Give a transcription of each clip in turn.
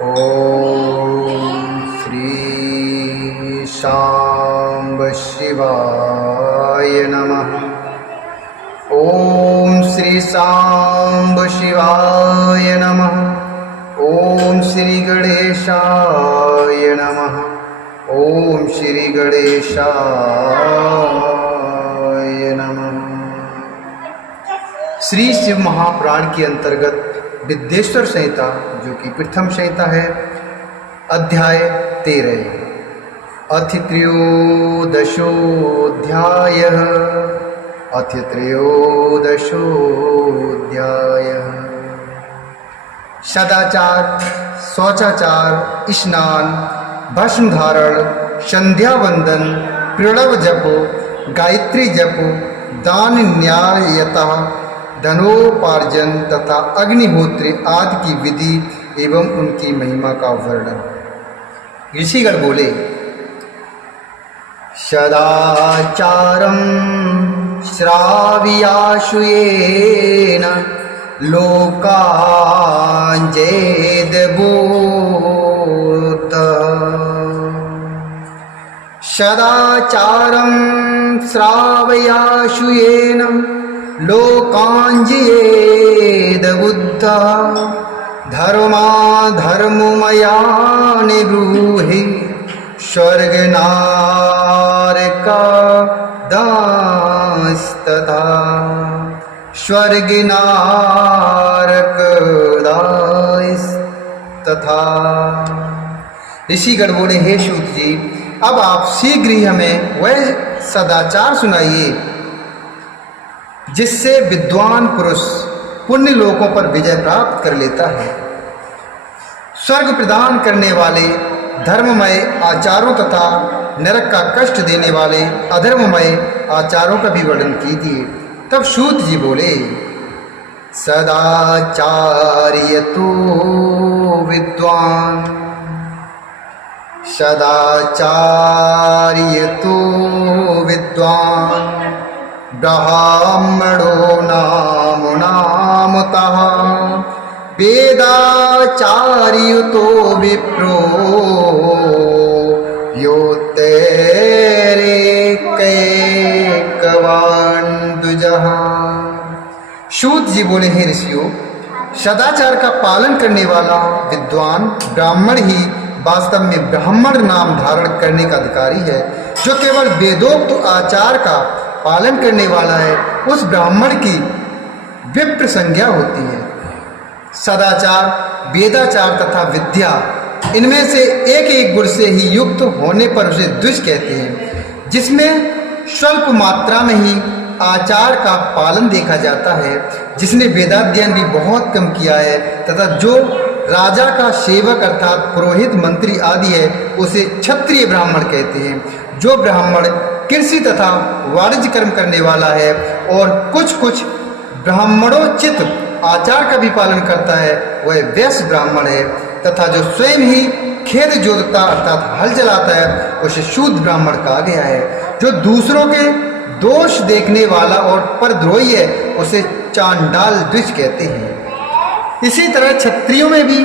ओम श्री शांब शिवाय नमः। ओम श्री शांब शिवाय नमः। ओम श्री गणेशाय नमः। ओम श्री गणेशाय नमः। श्री शिव महापुराण के अंतर्गत विद्येश्वर संहिता, जो कि प्रथम संहिता है, अध्याय 13। अथ त्रयोदशोऽध्यायः। अथ त्रयोदशोऽध्यायः। सदाचार, शौचाचार, स्नान, भस्म धारण, संध्या वंदन, प्रणव जप, गायत्री जप, दान न्यायता, धनोपार्जन तथा अग्निहोत्र आदि की विधि एवं उनकी महिमा का वर्णन। ऋषिगण बोले, सदाचारं श्रावयाशुयेन लोकाञ्जेदबोधः। सदाचारं श्रावयाशुयेन लोकाञ्जेदबुद्धः। धर्माधर्ममया निब्रूहि स्वर्गनारकदास्तथा। स्वर्गनारकदास्तथा। ऋषिगण बोले, हे सूत जी, अब आप शीघ्र ही हमें वह सदाचार सुनाइए जिससे विद्वान पुरुष पुण्य लोकों पर विजय प्राप्त कर लेता है। स्वर्ग प्रदान करने वाले धर्ममय आचारों तथा नरक का कष्ट देने वाले अधर्ममय आचारों का भी वर्णन कीजिए। तब सूत जी बोले, सदाचार्यतो विद्वान, सदाचार्यतो विद्वान, ब्राह्मणो नामुनामतः, वेदाचार्युतो विप्रो योत्तरेकैकवान् द्विजः। सूत जी बोले, हे ऋषियों, सदाचार का पालन करने वाला विद्वान ब्राह्मण ही वास्तव में ब्राह्मण नाम धारण करने का अधिकारी है। जो केवल वेदोक्त आचार का पालन करने वाला है, उस ब्राह्मण की विप्र संज्ञा होती है। सदाचार, वेदाचार तथा विद्या, इनमें से एक एक गुण से ही युक्त होने पर उसे द्विज कहते हैं। जिसमें स्वल्प मात्रा में ही आचार का पालन देखा जाता है, जिसने वेदाध्ययन भी बहुत कम किया है, तथा जो राजा का सेवक अर्थात पुरोहित, मंत्री आदि है, उसे क्षत्रिय ब्राह्मण कहते हैं। जो ब्राह्मण कृषि तथा वाणिज्य कर्म करने वाला है और कुछ कुछ ब्राह्मणोचित आचार का भी पालन करता है, वह वैश्य ब्राह्मण है। तथा जो स्वयं ही खेत जोतता अर्थात हल चलाता है, उसे शूद्र ब्राह्मण कहा गया है। जो दूसरों के दोष देखने वाला और परद्रोही है, उसे चांडाल द्विज कहते हैं। इसी तरह क्षत्रियों में भी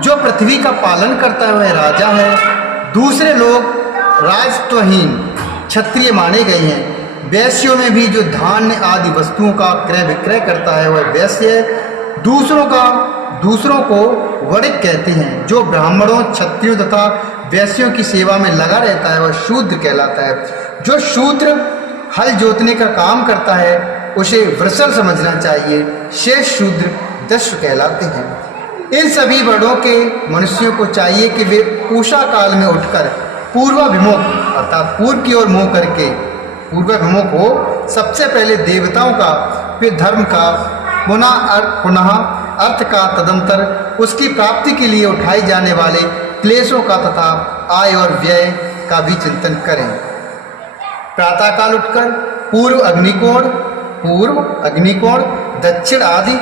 जो पृथ्वी का पालन करता है, वह राजा है। दूसरे लोग राजत्वहीन क्षत्रिय माने गए हैं। वैश्यों में भी जो धान्य आदि वस्तुओं का क्रय विक्रय करता है, वह वैश्य है। दूसरों को वणिक कहते हैं। जो ब्राह्मणों, क्षत्रियों तथा वैश्यों की सेवा में लगा रहता है, वह शूद्र कहलाता है। जो शूद्र हल जोतने का काम करता है, उसे वृषल समझना चाहिए। शेष शूद्र दस्यु कहलाते हैं। इन सभी वर्णों के मनुष्यों को चाहिए कि वे उषा काल में उठकर पूर्वाभिमुख अर्थात पूर्व की ओर मुँह करके पूर्वाभिमुख हो। सबसे पहले देवताओं का, फिर धर्म का, पुनः अर्थ का, तदंतर उसकी प्राप्ति के लिए उठाए जाने वाले क्लेशों का तथा आय और व्यय का भी चिंतन करें। प्रातःकाल उठकर पूर्व अग्निकोण, दक्षिण आदि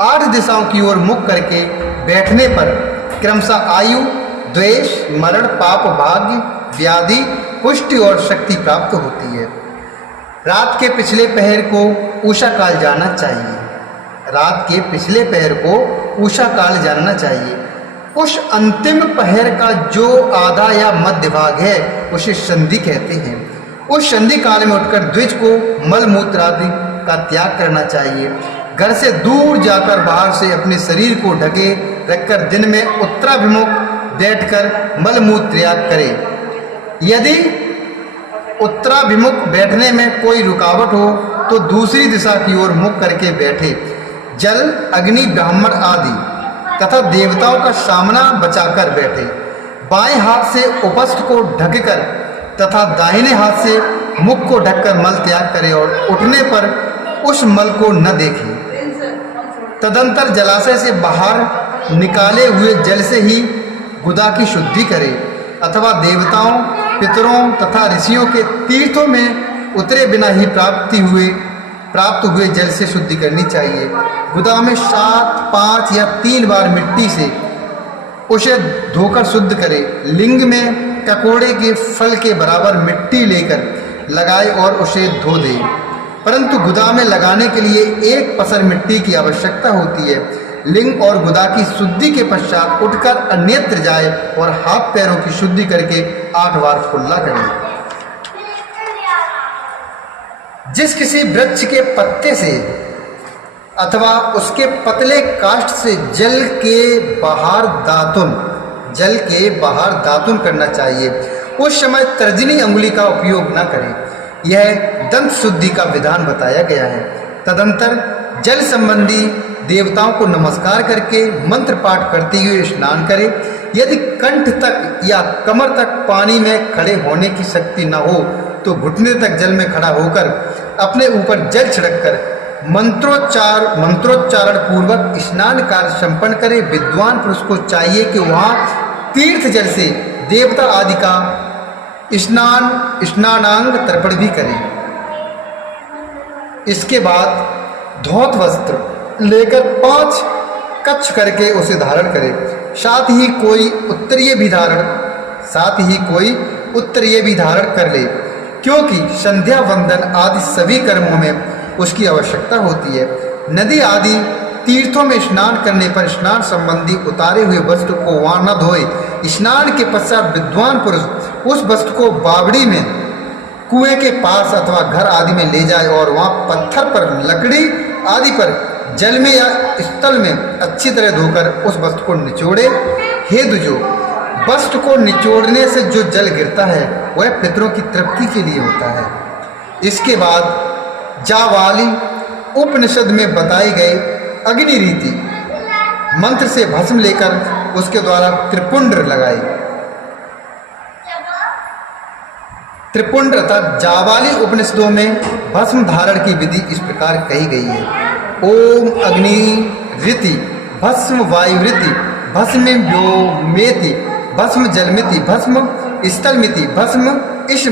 8 दिशाओं की ओर मुख करके बैठने पर क्रमशः आयु, द्वेष, मरण, पाप, भाग्य, व्याधि, पुष्टि और शक्ति प्राप्त होती है। रात के पिछले पहर को उषा काल जाना चाहिए। उस अंतिम पहर का जो आधा या मध्य भाग है उसे संधि कहते हैं। उस संधि काल में उठकर द्विज को मल मूत्र आदि का त्याग करना चाहिए। घर से दूर जाकर बाहर से अपने शरीर को ढके रखकर दिन में उत्तराभिमुख बैठकर मल मूत्र त्याग करे। यदि उत्तराभिमुख बैठने में कोई रुकावट हो तो दूसरी दिशा की ओर मुख करके बैठे। जल, अग्नि, ब्राह्मण आदि तथा देवताओं का सामना बचाकर बैठे। बाएं हाथ से उपस्थ को ढककर तथा दाहिने हाथ से मुख को ढककर मल त्याग करे और उठने पर उस मल को न देखे। तदंतर जलाशय से बाहर निकाले हुए जल से ही गुदा की शुद्धि करे अथवा देवताओं, पितरों तथा ऋषियों के तीर्थों में उतरे बिना ही प्राप्त हुए जल से शुद्धि करनी चाहिए। गुदा में 7, 5 या 3 बार मिट्टी से उसे धोकर शुद्ध करे। लिंग में ककोड़े के फल के बराबर मिट्टी लेकर लगाए और उसे धो दे। परंतु गुदा में लगाने के लिए 1 पसर मिट्टी की आवश्यकता होती है। लिंग और गुदा की शुद्धि के पश्चात उठकर अन्यत्र जाए और हाथ पैरों की शुद्धि करके 8 बार कुल्ला करे। जिस किसी वृक्ष के पत्ते से अथवा उसके पतले काष्ठ से जल के बाहर दातुन करना चाहिए, उस समय तर्जनी अंगुली का उपयोग न करें। यह दंत शुद्धि का विधान बताया गया है। तदंतर जल संबंधी देवताओं को नमस्कार करके मंत्र पाठ करते हुए स्नान करें। यदि कंठ तक या कमर तक पानी में खड़े होने की शक्ति न हो तो घुटने तक जल में खड़ा होकर अपने ऊपर जल छिड़ककर मंत्रोच्चारण पूर्वक स्नान कार्य संपन्न करे। विद्वान पुरुष को चाहिए कि वहाँ तीर्थ जल से देवता आदि का स्नानांग तर्पण भी करे। इसके बाद धौत वस्त्र लेकर 5 कच्छ करके उसे धारण करे। साथ ही कोई उत्तरीय भी धारण कर ले, क्योंकि संध्या वंदन आदि सभी कर्मों में उसकी आवश्यकता होती है। नदी आदि तीर्थों में स्नान करने पर स्नान संबंधी उतारे हुए वस्त्र को वहाँ न धोए। स्नान के पश्चात विद्वान पुरुष उस वस्त्र को बावड़ी में, कुएं के पास अथवा घर आदि में ले जाए और वहाँ पत्थर पर, लकड़ी आदि पर जल में या स्थल में अच्छी तरह धोकर उस वस्त्र को निचोड़े। हे द्विजों, वस्त्र को निचोड़ने से जो जल गिरता है वह पितरों की तृप्ति के लिए होता है। इसके बाद जावाली उपनिषद में बताई गए अग्नि रीति मंत्र से भस्म लेकर उसके द्वारा त्रिपुंड लगाए। त्रिपुंड अर्थात जावाली उपनिषदों में भस्म धारण की विधि इस प्रकार कही गई है। ओम अग्नि रीति भस्म वायुवृति भस्म व्योमेति भस्म जलमिति भस्म स्थलमिति भस्म। इस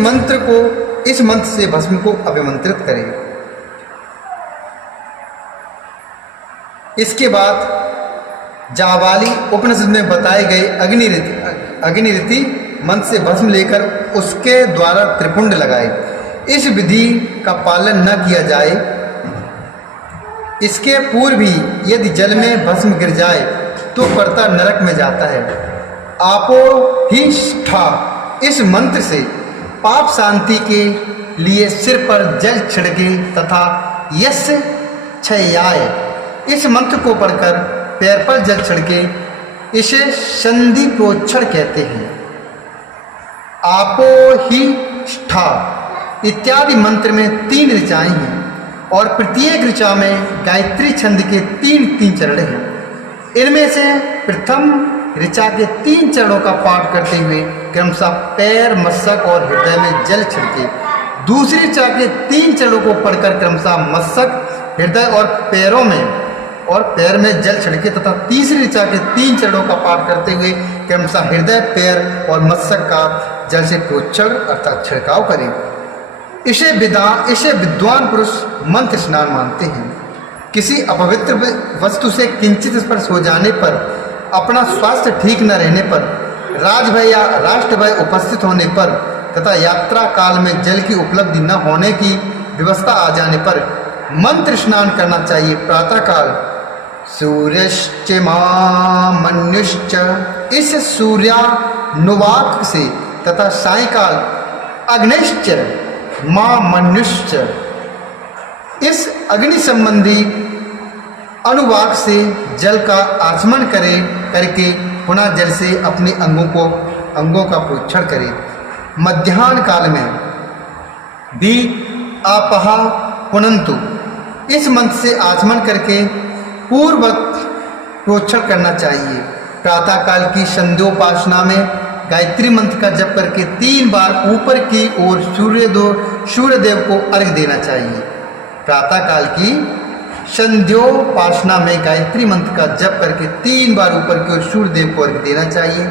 मंत्र से भस्म को अभिमंत्रित करें। इसके बाद जावाली उपनिषद में बताए गए अग्नि रीति मंत्र से भस्म लेकर उसके द्वारा त्रिपुंड लगाए। इस विधि का पालन न किया जाए, इसके पूर्व ही यदि जल में भस्म गिर जाए तो कर्ता नरक में जाता है। आपो ही स्था इस मंत्र से पाप शांति के लिए सिर पर जल छिड़के तथा यश छयाय इस मंत्र को पढ़कर पैर पर जल छिड़के, इसे संधि प्रोक्षण कहते हैं। आपो ही स्था इत्यादि मंत्र में 3 ऋचाएं हैं और प्रत्येक ऋचा में गायत्री छंद के 3 चरण हैं। इनमें से प्रथम ऋचा के 3 चरणों का पाठ करते हुए क्रमशः पैर, मस्तक और हृदय में जल छिड़के। दूसरी ऋचा के 3 चरणों को पढ़कर क्रमशः मस्तक, हृदय और पैर में जल छिड़के तथा तीसरी ऋचा के 3 चरणों का पाठ करते हुए क्रमशः हृदय, पैर और मस्तक का जल से प्रोक्षण अर्थात छिड़काव करें। इसे विद्वान पुरुष मंत्र स्नान मानते हैं। किसी अपवित्र वस्तु से किंचित स्पर्श हो जाने पर, अपना स्वास्थ्य ठीक न रहने पर, राजभय या राष्ट्रभय उपस्थित होने पर तथा यात्रा काल में जल की उपलब्धि न होने की व्यवस्था आ जाने पर मंत्र स्नान करना चाहिए। प्रातःकाल सूर्यश्च मामन्युश्च, इस सूर्यानुवाक से तथा सायंकाल अग्निश्च मामन्युश्च, इस अग्नि संबंधी अनुवाक से जल का आचमन करके पुनः जल से अपने अंगों का प्रोक्षण करे। मध्याह्न काल में भी आपह पुनंतु, इस मंत्र से आचमन करके पूर्ववत प्रोक्षण करना चाहिए। प्रातः काल की संध्योपासना में गायत्री मंत्र का जप करके 3 बार ऊपर की ओर सूर्यदेव को अर्घ्य देना चाहिए। प्रातः काल की संध्योपासना में गायत्री मंत्र का जप करके 3 बार ऊपर की ओर सूर्यदेव को अर्घ्य देना चाहिए।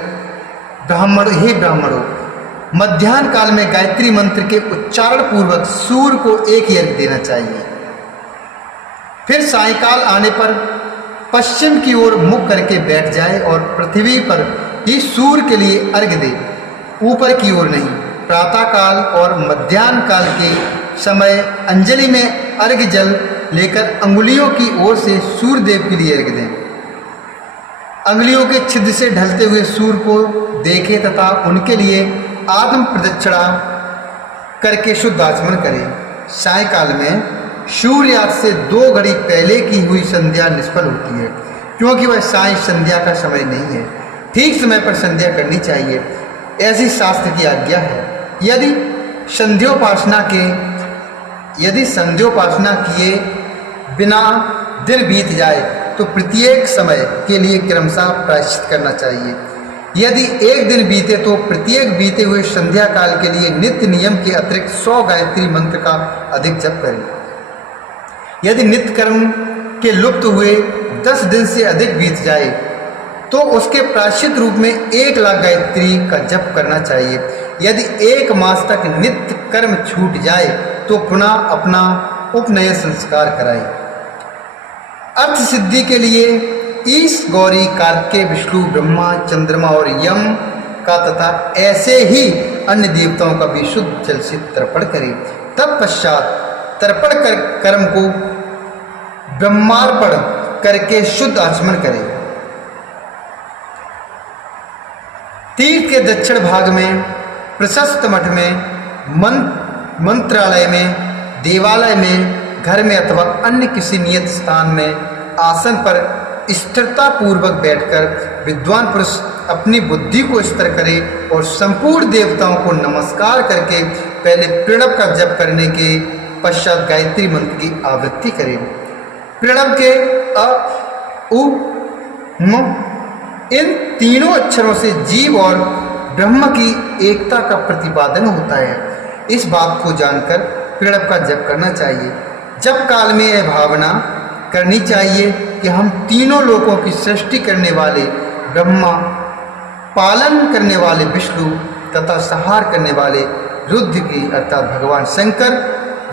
हे ब्राह्मणों, मध्याह्न काल में गायत्री मंत्र के उच्चारण पूर्वक सूर्य को एक ही अर्घ्य देना चाहिए। फिर सायंकाल आने पर पश्चिम की ओर मुख करके बैठ जाए और पृथ्वी पर ही सूर्य के लिए अर्घ्य दे, ऊपर की ओर नहीं। प्रातः काल और मध्याह्न काल के समय अंजलि में अर्घ्य जल लेकर अंगुलियों की ओर से सूर्य देव के लिए अर्घ्य दें। अंगुलियों के छिद्र से ढलते हुए सूर्य को देखें तथा उनके लिए आत्म प्रदक्षिणा करके शुद्ध आचमन करें। सायंकाल में सूर्यास्त से 2 घड़ी पहले की हुई संध्या निष्फल होती है, क्योंकि वह साय संध्या का समय नहीं है। ठीक समय पर संध्या करनी चाहिए, ऐसी शास्त्र की आज्ञा है। यदि संध्योपासना किए बिना दिन बीत जाए तो प्रत्येक समय के लिए क्रमशः प्रायश्चित करना चाहिए। यदि एक दिन बीते तो प्रत्येक बीते हुए संध्या काल के लिए नित्य नियम के अतिरिक्त 100 गायत्री मंत्र का अधिक जप करें। यदि नित्य कर्म के लुप्त हुए 10 दिन से अधिक बीत जाए तो उसके प्रायश्चित रूप में 1 लाख गायत्री का जप करना चाहिए। यदि 1 मास तक नित्य कर्म छूट जाए तो पुनः अपना उपनयन संस्कार कराए। अर्थ सिद्धि के लिए ईश, गौरी, कार्तिकेय, विष्णु, ब्रह्मा, चंद्रमा और यम का तथा ऐसे ही अन्य देवताओं का भी शुद्ध जल से तर्पण करें। तत्पश्चात तर्पण कर्म को ब्रह्मार्पण करके शुद्ध आचमन करें। तीर्थ के दक्षिण भाग में प्रशस्त मठ में, मंत्रालय में, देवालय में, घर में अथवा अन्य किसी नियत स्थान में आसन पर स्थिरता पूर्वक बैठकर विद्वान पुरुष अपनी बुद्धि को स्थिर करे और संपूर्ण देवताओं को नमस्कार करके पहले प्रणव का जप करने के पश्चात गायत्री मंत्र की आवृत्ति करें। प्रणव के अ, उ, म, इन तीनों अक्षरों से जीव और ब्रह्म की एकता का प्रतिपादन होता है। इस बात को जानकर प्रणव का जप करना चाहिए। जप काल में यह भावना करनी चाहिए कि हम तीनों लोकों की सृष्टि करने वाले ब्रह्मा, पालन करने वाले विष्णु तथा संहार करने वाले रुद्र की अर्थात भगवान शंकर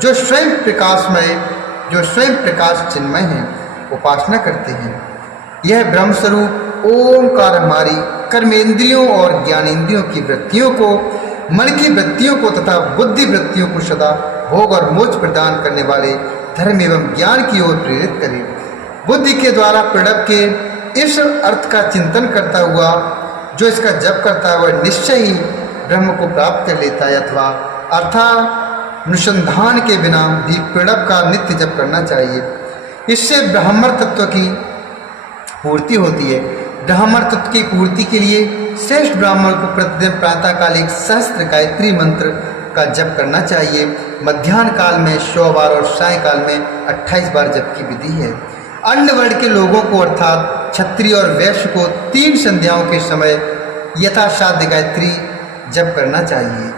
जो स्वयं प्रकाश चिन्मय हैं, उपासना करते हैं। यह ब्रह्म स्वरूप ओंकार हमारी कर्मेंद्रियों और ज्ञानेंद्रियों की वृत्तियों को, मन की वृत्तियों को तथा बुद्धि वृत्तियों को सदा भोग और मोक्ष प्रदान करने वाले धर्म एवं ज्ञान की ओर प्रेरित करें। बुद्धि के द्वारा प्रणव के इस अर्थ का चिंतन करता हुआ जो इसका जप करता है वह निश्चय ही ब्रह्म को प्राप्त कर लेता है। अथवा अर्थानुसंधान के बिना भी प्रणव का नित्य जप करना चाहिए। इससे ब्राह्मण तत्व की पूर्ति होती है। ब्राह्मण तत्व की पूर्ति के लिए श्रेष्ठ ब्राह्मण को प्रतिदिन प्रातःकाल 1 सहस्त्र गायत्री मंत्र का जप करना चाहिए। मध्याह्न काल में 100 बार और सायंकाल में 28 बार जप की विधि है। अन्य वर्ण के लोगों को अर्थात क्षत्रिय और वैश्य को 3 संध्याओं के समय यथासाध्य गायत्री जप करना चाहिए।